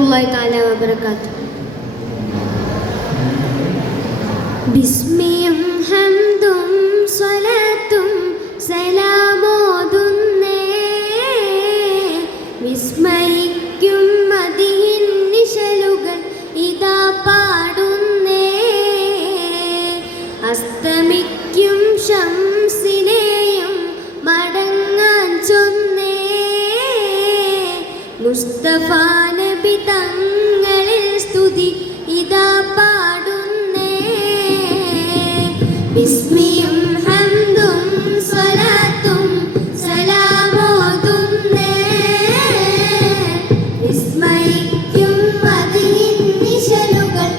വറഹ്മത്തുള്ളാഹി തആല വബറകാതുഹു. ബിസ്മിയും ഹംദും സ്വലാത്തും സലാമോതുന്നേ വിസ്മയിക്കും മദിഹിൻ നിശലുകൾ ഇതാ പാടുന്നേ അസ്തമിക്കും ശംസിനെയും മടങ്ങാൻ ചൊന്നേ മുസ്തഫ നബി തങ്ങളിൽ സ്തുതി ഇതാ പാടുന്നേ ബിസ്മിയും ഹംദും സ്വലാത്തും സലാമോതുന്നേ വിസ്മയിക്കും മദിഹിൻ നിശലുകൾ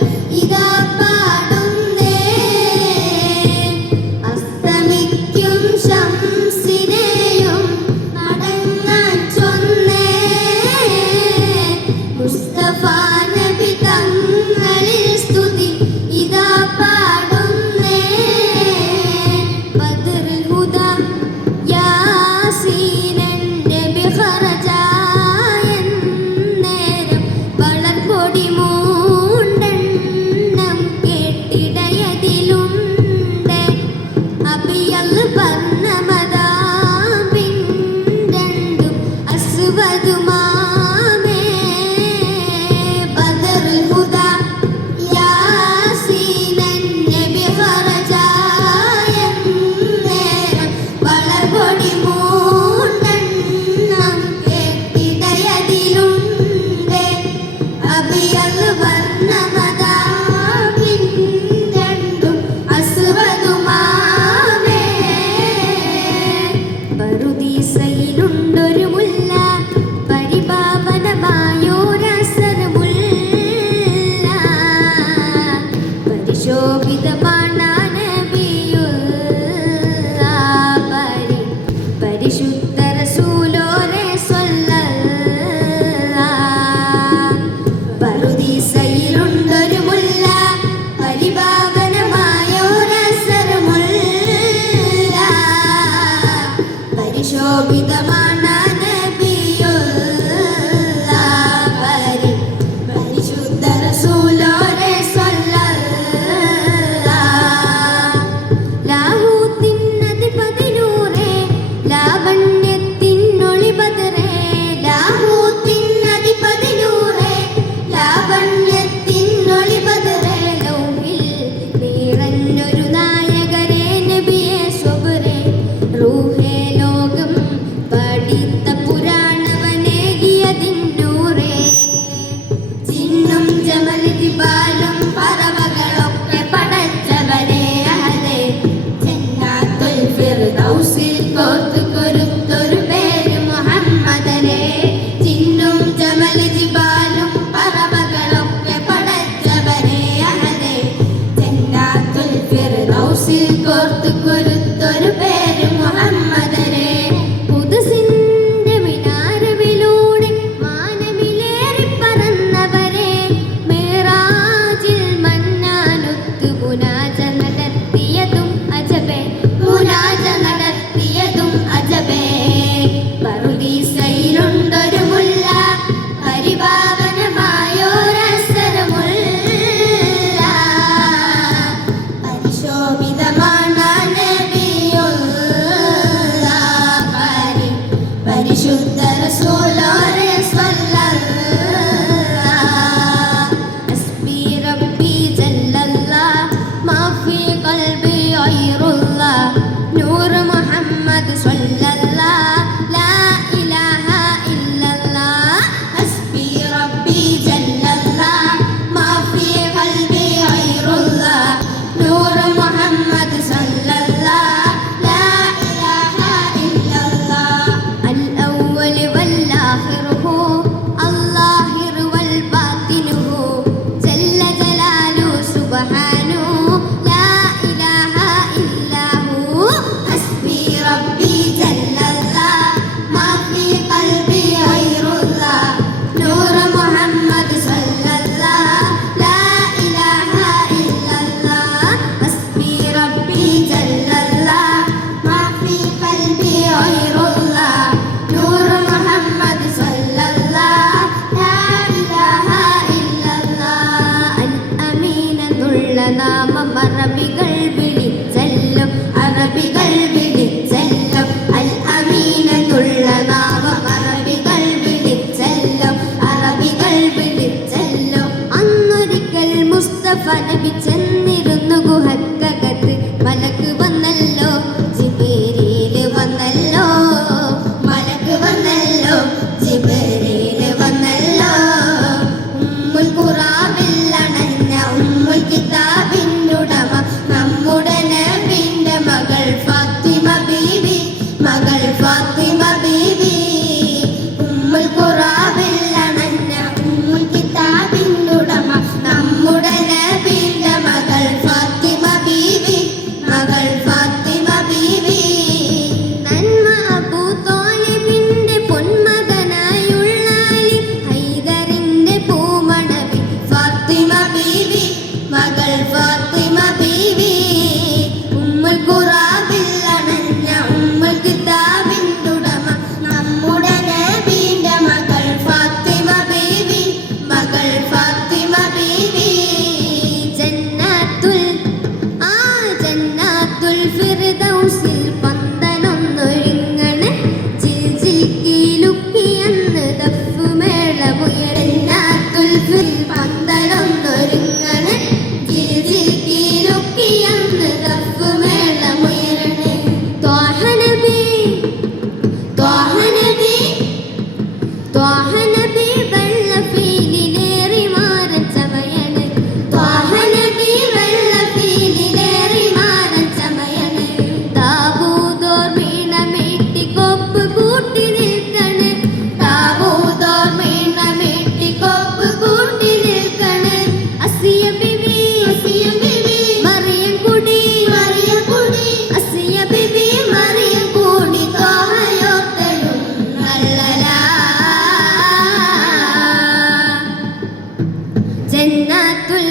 ഇതാ പാടുന്നേ അസ്തമിക്കും ശംസിനെയും മടങ്ങാൻ ചൊന്നേ മുസ്തഫ നബി തങ്ങളിൽ സ്തുതി ഇതാ പാടുന്നേ ബദറുൽ ഹുദ യാസീനൻ നബി ഖറജായൻ നേരം വളർപൊടി മൂണ്ടെണ്ണം കേട്ടിടയതിലുണ്ട് അബിയൽ വർണ്ണമതാപിൻ രണ്ടും അസ്വദുമാമേ അറബികൾ വിളിച്ചല്ലോ അറബികൾ വിളിച്ചല്ലോ അൽ അമീനെന്നുള്ള നാമം അറബികൾ വിളിച്ചല്ലോ അറബികൾ വിളിച്ചല്ലോ. അന്നൊരിക്കൽ മുസ്തഫ നബി ചെന്നിരുന്നു ഗുഹക്കകത്ത്. മലക്ക് വന്നല്ലോ ജിബ്രീൽ വന്നല്ലോ മലക്ക് വന്നല്ലോ ജിബ്രീൽ വന്നല്ലോ. ഉമ്മുൽ ഖുറാബിൽ അണഞ്ഞ ഉമ്മുൽ കിതാബിനുടമ നമ്മുടെ നബിന്റെ മകൾ ഫാത്തിമ ബീവി മകൾ ഫാത്തിമ ബീവി. ഉമ്മുൽ ഖുറാബിൽ അണഞ്ഞ ഉമ്മുൽ കിതാബിനുടമ നമ്മുടെ നബിന്റെ മകൾ ഫാത്തിമ ബീവി മകൾ ഫാത്തിമ ബീവി. നന്മ അബൂ ത്വാലിബിന്റെ പൊന്മകനായുള്ള അലി ഹൈദറിന്റെ പൂമണവി ഫാത്തിമ ബീവി മകൾ ഫാത്തിമ ബീവി. ഉമ്മുൽ ഖുറാബിൽ അണഞ്ഞ ഉമ്മുൽ കിതാബിനുടമ നമ്മുടെ നബിന്റെ മകൾ ഫാത്തിമ ബീവി മകൾ ഫാത്തിമ ബീവി. ജന്നത്തുൽ ജന്നത്തുൽ ഫിർദൗസിൽ പന്തലൊന്നൊരുങ്ങണ് ജിൽജിൽക്കിലുക്കിയെന്ന് ദഫ് മേളമുയരൻ. ജന്നത്തുൽ പന്തലൊന്നൊരുങ്ങണ് ജിൽജിൽക്കിലുക്കിയെന്ന് ദഫ് മേളമുയരണ്. ത്വാഹ നബി ത്വാഹ നബി ത്വാഹ നബി വെള്ളഫീലിലേറി മാറൻ ചമയണ്. ത്വാഹ നബി വെള്ളഫീലിലേറി മാറൻ ചമയണ്. താബൂതോർ വീണമീട്ടി കൊപ്പ് കൂട്ടി നിൽക്കണ്. താബൂതോർ വീണമീട്ടി കൊപ്പ് കൂട്ടി നിൽക്കണ്. അസിയ ബിബി മറിയം കുടി അസിയ ബിബി മറിയം കൂടി ത്വാഹയോർത്തലും നല്ലലാ. ജന്നത്തുൽ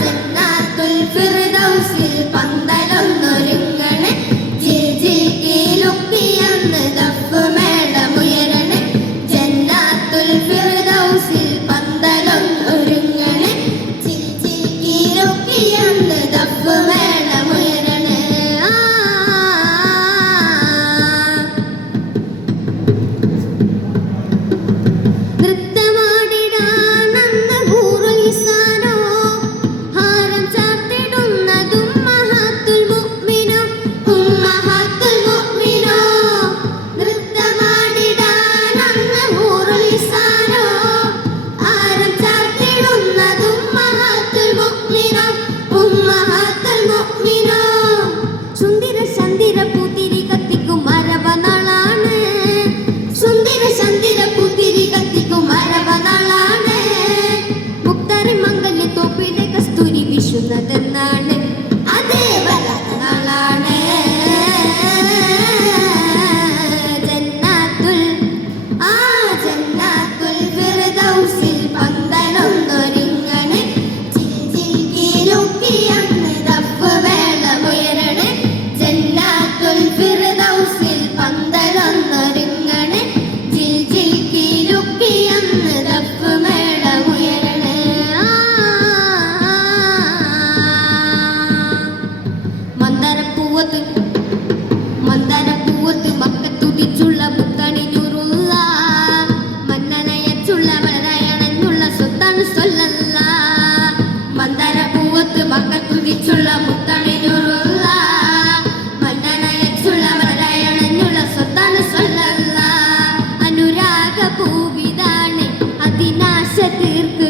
ജന്നത്തുൽ ഫിർദൗസിൽ പന്തലൊന്നൊരുങ്ങണ് ജിൽജിൽക്കിലുക്കിയെന്ന് ദഫ് മേളമുയരണ്. ജന്നത്തുൽ ഫിർദൗസിൽ പന്തലൊന്നൊരുങ്ങണ് ജിൽജിൽക്കിലുക്കിയെന്ന് ദഫ് മേളമുയരണ്. നൃത്തമാടിടാനന്ന് ഹൂറുൽ ഹിസാനോ ഹാരം ചാർത്തിടുന്നതും ഉമ്മഹാത്തുൽ മുഅ്മിനോ ഉമ്മഹാത്തുൽ മുഅ്മിനോ. നൃത്തമാടിടാനന്ന് ഹൂറുൽ ഹിസാനോ ഹാരം ചാർത്തിടുന്നതും ഉമ്മഹാത്തുൽ മുഅ്മിനോ ഉമ്മഹാത്തുൽ മുഅ്മിനോ. സുന്ദര ചന്ദിര പൂത്തിരി കത്തിക്കും അരവനാളാണ് സുന്ദര ചന്ദിര പൂത്തിരി കത്തിക്കും അരവനാളാണ്. മുക്താറി മംഗല്യ തോപ്പിലെ കസ്തൂരി വിഷുന്നതെന്നാണ് അതേ വല്ലാത്ത നാളാണ്. ജന്നത്തുൽ ജന്നത്തുൽ ഫിർദൗസിൽ പന്തലൊന്നൊരുങ്ങണ് ജിൽജിൽക്കിലുക്കിയെന്ന് ദഫ് മേളമുയരണ്. ജന്നത്തുൽ ഫിർദൗസിൽ പന്തലൊന്നൊരുങ്ങണ് ജിൽജിൽക്കിലുക്കിയെന്ന് ദഫ് മേളമുയരണ്. മന്ദരപ്പൂവത്ത് മക്കത്തുതിച്ചുള്ള മുത്തണിഞ്ഞുറുള്ള മന്നനയച്ചുള്ള വളരയണഞ്ഞുള്ള സ്വത്താണ് സ്വല്ലല്ല. മന്ദരപ്പൂവത്ത് മക്കത്തുതിച്ചുള്ള മുത്തണിഞ്ഞുറുള്ള മന്നനയച്ചുള്ള വളരയണഞ്ഞുള്ള സ്വത്താണ് സ്വല്ലല്ല. അനുരാഗ പൂവിതാണ് അതിനാശ തീർക്ക്